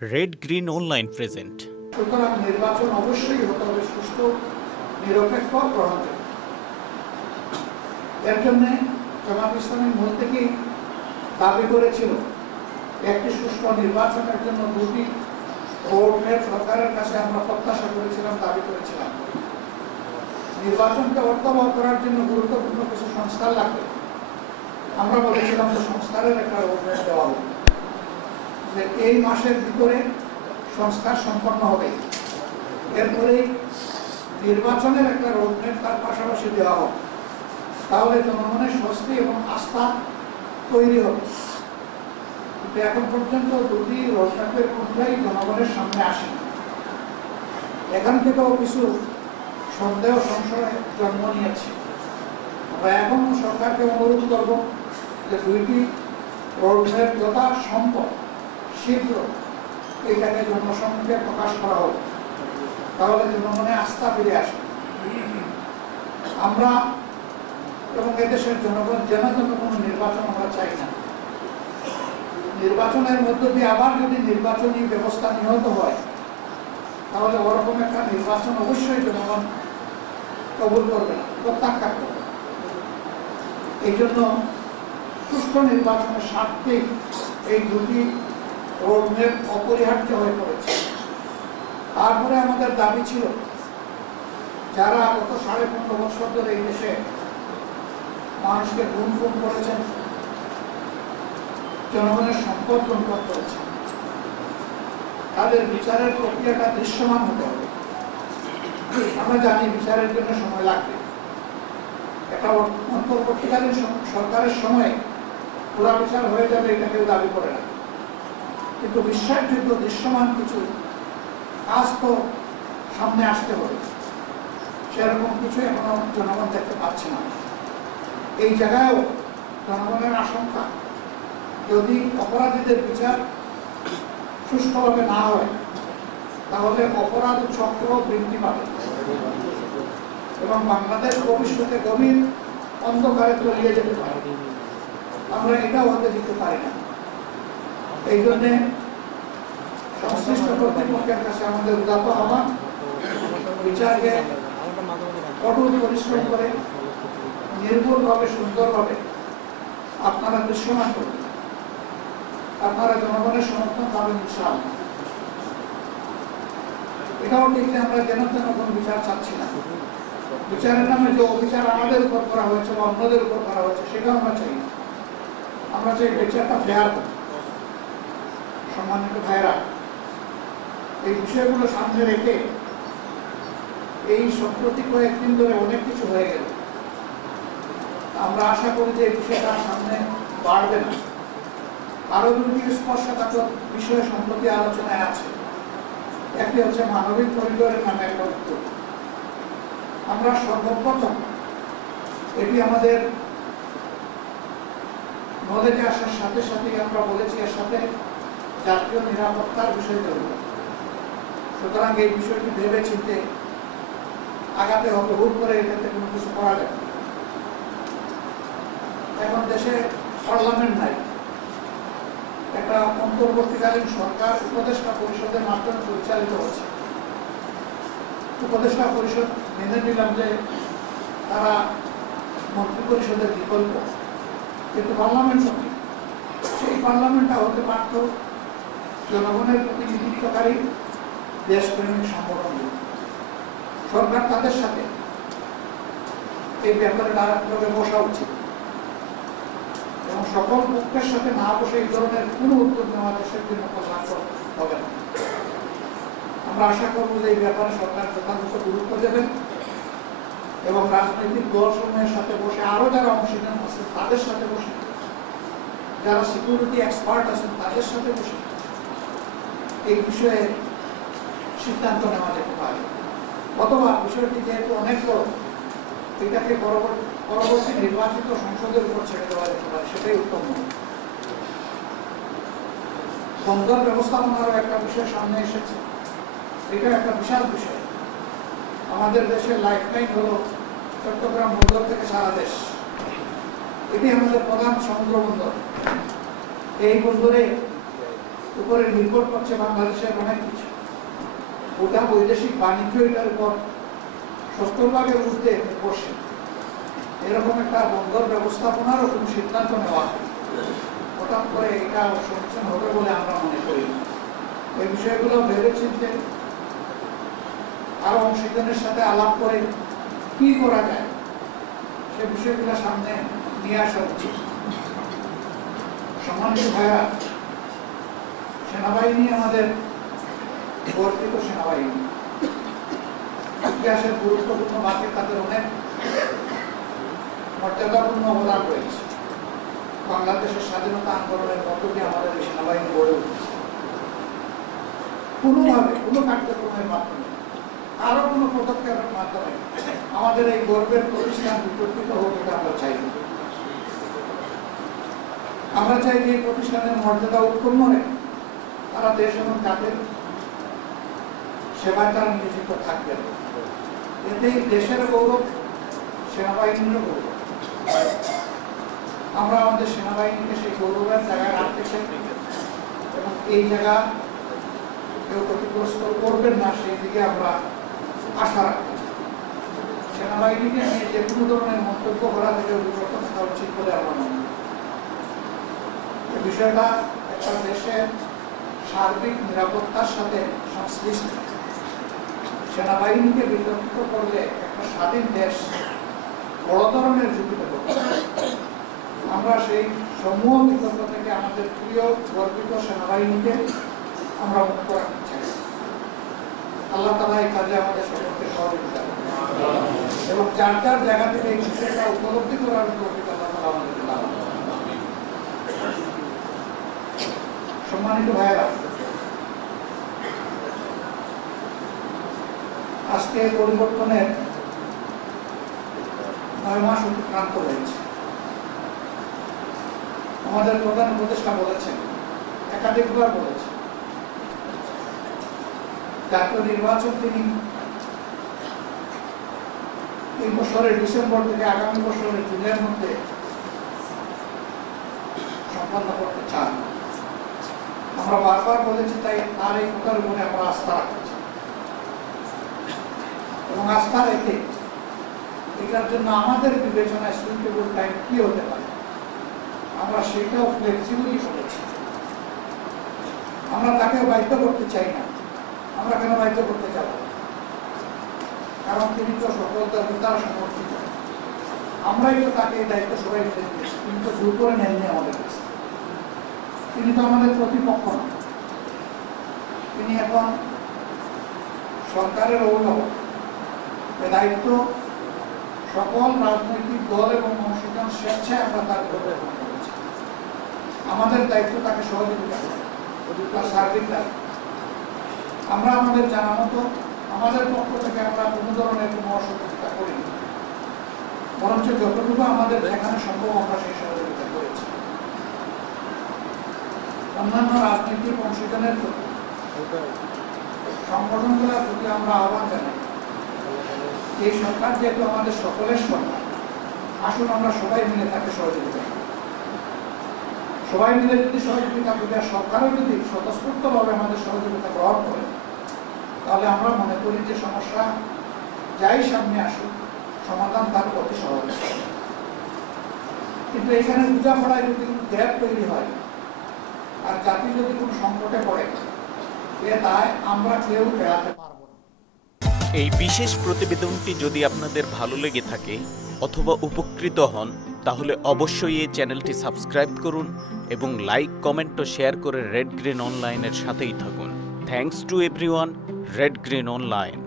Red green online present. সুতরাং নির্বাচন অবশ্যই হতে হবে সুষ্ঠু, নিরপেক্ষ, গ্রহণযোগ্য। এর জন্য জামাত ইসলামী মূল থেকেই দাবি করেছিল একটি সুষ্ঠু নির্বাচনের জন্য দুটি রোডম্যাপ সরকারের কাছে আমরা প্রত্যাশা করেছিলাম, দাবি করেছিলাম। নির্বাচনকে অর্থবহ করার জন্য গুরুত্বপূর্ণ কিছু সংস্কার লাগবে। আমরা বলেছিলাম যে সংস্কারের একটা রোডম্যাপ দেওয়া হবে, যে এই মাসের ভিতরে সংস্কার সম্পন্ন হবে। এরপরেই নির্বাচনের একটা রোডম্যাপ তার পাশাপাশি দেওয়া হবে, তাহলে জনগণের স্বস্তি এবং আস্থা তৈরি হবে। কিন্তু এখন পর্যন্ত দুটি রোডম্যাপের কোনটাই জনগণের সামনে আসেনি। এখান থেকেও কিছু সন্দেহ সংশয় জন্ম নিয়েছে। আমরা এখন সরকারকে অনুরোধ করব যে দুইটি রোডম্যাপ যথা সম্ভব শীঘ্র এইটাকে জনসম্মুখে প্রকাশ করা হোক, তাহলে জনগণে আস্থা ফিরে আসে। আমরা এবং এদেশের জনগণ যেন কোনো নির্বাচন আমরা চাই না। নির্বাচনের মধ্য দিয়ে আবার যদি নির্বাচনী ব্যবস্থা নিহত হয়, তাহলে ওরকম একটা নির্বাচন অবশ্যই জনগণ কবুল করবে না, প্রত্যাখ্যান করবে। এই জন্য সুষ্ঠু নির্বাচনের স্বার্থে এই দুটি রোডম্যাপ অপরিহার্য হয়ে পড়েছে। তারপরে আমাদের দাবি ছিল, যারা গত 15.5 বছর ধরে এই দেশে মানুষকে গুম করেছেন, জনগণের সম্পদ লুণ্ঠন করেছেন, তাদের বিচারের প্রক্রিয়াটা দৃশ্যমান হতে হবে। আমরা জানি বিচারের জন্য সময় লাগবে। একটা অন্তর্বর্তীকালীন সরকারের সময় পুরা বিচার হয়ে যাবে এটা কেউ দাবি করে না, কিন্তু বিশ্বাসযোগ্য দৃশ্যমান কিছু কাজ তো সামনে আসতে হবে। সেরকম কিছু এখনো জনগণ দেখতে পাচ্ছে না। এই জায়গায়ও জনগণের আশঙ্কা, যদি অপরাধীদের বিচার সুষ্ঠুভাবে না হয়, তাহলে অপরাধ চক্র বৃদ্ধি পাবে এবং বাংলাদেশ ভবিষ্যতে গভীর অন্ধকারে তলিয়ে যেতে পারে। আমরা এটাও হতে দিতে পারি না। এই জন্যে সংশ্লিষ্ট কর্তৃপক্ষের কাছে আমাদের উদাত্ত আহ্বান, বিচারকে কঠোর পরিশ্রম করে নির্ভুলভাবে, সুন্দরভাবে আপনারা দৃশ্যমান করবেন। আপনারা জনগণের সমর্থন পাবেন ইনশাআল্লাহ। এটাও ঠিক যে আমরা যেন কোনো বিচার চাচ্ছি না। বিচারের নামে যে অবিচার আমাদের উপর করা হয়েছে বা অন্যদের উপর করা হয়েছে, সেটাও আমরা চাই না। আমরা চাই বিচারটা ফেয়ার হোক। সম্মানিত ভাইয়েরা, এই বিষয়গুলো সামনে রেখে এই সম্প্রতি কয়েকদিন ধরে অনেক কিছু হয়ে গেল। আমরা আশা করি যে এই বিষয়টা সামনে বাড়বে না। আরো দুটি স্পর্শকাতর বিষয় সম্প্রতি আলোচনায় আছে। একটি হচ্ছে মানবিক করিডোরের নামে একটা উদ্যোগ। আমরা সর্বপ্রথম এটি আমাদের নলেজে আসার সাথে সাথে আমরা বলেছি এর সাথে জাতীয় নিরাপত্তার বিষয় জড়িত। সুতরাং এই বিষয়টি ভেবে চিন্তে আগাতে হবে। হুট করে এটাতে কোনো কিছু করা যাবে। এখন দেশে পার্লামেন্ট নাই। একটা অন্তর্বর্তীকালীন সরকার উপদেষ্টা পরিষদের মাধ্যমে পরিচালিত হচ্ছে। উপদেষ্টা পরিষদ মেনে নিলাম যে তারা মন্ত্রী পরিষদের বিকল্প, কিন্তু পার্লামেন্ট নেই। সেই পার্লামেন্টটা হতে পারত জনগণের প্রতিনিধিত্বকারী দেশপ্রেমিক সংগঠনগুলো। সরকার তাদের সাথে এই ব্যাপারে নানাভাবে বসা উচিত এবং সকল পক্ষের সাথে না বসে এই ধরনের কোনো উদ্যোগ নেওয়া দেশের জন্য কল্যাণকর হবে না। আমরা আশা করব যে এই ব্যাপারে সরকার যথাযথ গুরুত্ব দেবেন এবং রাজনৈতিক দলসমূহের সাথে বসে, আরো যারা অংশীদার আছেন তাদের সাথে বসে, যারা সিকিউরিটি এক্সপার্ট আছেন তাদের সাথে বসে এই বিষয়ে সিদ্ধান্ত নেওয়া যেতে পারে। অথবা বিষয়টি যেহেতু অনেক বড়, এটাকে পরবর্তী নির্বাচিত সংসদের উপর ছেড়ে দেওয়া যেতে পারে, সেটাই উত্তম। বন্দর ব্যবস্থাপনারও একটা বিষয় সামনে এসেছে। এটা একটা বিশাল বিষয়। আমাদের দেশের লাইফলাইন হলো চট্টগ্রাম বন্দর থেকে সারা দেশ। এটি আমাদের প্রধান সমুদ্র বন্দর। এই বন্দরে উপরে নির্ভর করছে বাংলাদেশের অনেক কিছু। ওটা বৈদেশিক বাণিজ্য এটার উপর 70% ঊর্ধ্বে বসে এরকম একটা বন্দর ব্যবস্থাপনারও কোনো সিদ্ধান্ত নেওয়া হয় হঠাৎ করে এটা সমস্যা হবে বলে আমরা মনে করি। এই বিষয়গুলো ভেবেচিন্তে আরো অংশীদারের সাথে আলাপ করে কি করা যায় সে বিষয়গুলো সামনে নিয়ে আসা উচিত। সম্মানিত ভাইরা, সেনাবাহিনী আমাদের গর্বিত সেনাবাহিনী, ইতিহাসের গুরুত্বপূর্ণ বাকি তাদের অনেক মর্যাদাপূর্ণ অবদান রয়েছে। বাংলাদেশের স্বাধীনতা আন্দোলনের মধ্য দিয়ে আমাদের এই সেনাবাহিনী গড়ে উঠেছে। কোনোভাবে কোনো কার্যক্রমের মাধ্যমে আরো কোনো পদক্ষেপের মাধ্যমে আমাদের এই গর্বের প্রতিষ্ঠান বিকশিত হোক, এটা আমরা চাই। আমরা চাই যে এই প্রতিষ্ঠানের মর্যাদা উৎপন্ন হয়, তারা দেশ এবং জাতির সেবায় তারা নিয়োজিত থাকবেন। এতেই দেশের গৌরব, সেনাবাহিনীর গৌরব। আমরা আমাদের সেনাবাহিনীকে সেই গৌরবের জায়গায় রাখতে চাই এবং এই জায়গা কেউ ক্ষতিগ্রস্ত করবেন না সেই দিকে আমরা আশা রাখতে চাই। সেনাবাহিনীকে নিয়ে যে কোনো ধরনের মন্তব্য করা থেকে বিরত থাকা উচিত বলে আমরা মনে করি। এই বিষয়টা একটা দেশের সার্বিক নিরাপত্তার সাথে সংশ্লিষ্ট। সেনাবাহিনীকে বিতর্কিত করলে একটা স্বাধীন দেশ বড় ধরনের ঝুঁকিতে পড়বে। আমরা সেই সমূহ বিতর্ক থেকে আমাদের প্রিয় গর্বিত সেনাবাহিনীকে আমরা মুক্ত রাখতে চাই। আল্লাহ তাআলা এই কাজে আমাদের সকলকে সহযোগিতা করুন এবং যার যার জায়গা থেকে এই বিষয়টা উপলব্ধি করার তৌফিক আল্লাহ তাআলা আমাদেরকে দান করুন। সম্মানিত ভাইয়েরা, আজকে পরিবর্তনের 9 মাস অতিক্রান্ত হয়েছে। আমাদের প্রধান উপদেষ্টা বলেছেন, একাধিকবার বলেছেন, জাতীয় নির্বাচন তিনি এই বছরের ডিসেম্বর থেকে আগামী বছরের জুনের মধ্যে সম্পন্ন করতে চান। আমরা বারবার বলেছি, তাই তার এই কথার উপরে আমরা আস্থা রাখতে চাই এবং আস্থা রেখে এটার জন্য আমাদের বিবেচনায় সুইটেবল টাইম কি হতে পারে আমরা সেটাও ফ্লেক্সিবলি করেছি। আমরা তাকে বাধ্য করতে চাই না। আমরা কেন বাধ্য করতে যাব? কারণ তিনি তো সকল দ্বারা সমর্থিত। আমরাই তো তাকে এই দায়িত্ব সবাই মিলে দিয়েছি। তিনি তো জোর করে নেননি আমাদের কাছে। তিনি তো আমাদের প্রতিপক্ষ নন। তিনি এখন সরকারের অভিভাবক। এ দায়িত্ব সকল রাজনৈতিক দল এবং অংশীদার স্বেচ্ছায় আমরা তার গ্রহণ করেছি। আমাদের দায়িত্ব তাকে সহযোগিতা করা, তার সার্বিক দায়িত্ব। আমরা আমাদের জানা মতো আমাদের পক্ষ থেকে আমরা কোনো ধরনের কোনো অসহযোগিতা করিনি, বরঞ্চ যতটুকু আমাদের যেখানে সম্ভব আমরা সেই সহযোগিতা করেছি। অন্যান্য রাজনৈতিক অংশীদারের প্রতি, সংগঠনগুলোর প্রতি আমরা আহ্বান জানাই, এই সরকার যেহেতু আমাদের সকলের সরকার, আসুন আমরা সবাই মিলে তাকে সহযোগিতা করি। সবাই মিলে যদি সহযোগিতা করি আর সরকারও যদি স্বতঃস্ফূর্তভাবে আমাদের সহযোগিতা গ্রহণ করে, তাহলে আমরা মনে করি যে সমস্যা যাই সামনে আসুক, সমাধান তার অতি সহজ। কিন্তু এখানে বোঝাপড়ায় যদি কোনো গ্যাপ তৈরি হয় আর জাতি যদি কোনো সংকটে পড়ে, এ দায় আমরা কেউ এড়াতে পারবো না। এই বিশেষ প্রতিবেদনটি যদি আপনাদের ভালো লেগে থাকে অথবা উপকৃত হন, তাহলে অবশ্যই এই চ্যানেলটি সাবস্ক্রাইব করুন এবং লাইক, কমেন্ট ও শেয়ার করে রেড গ্রিন অনলাইনের সাথেই থাকুন। Thanks to everyone, red green online.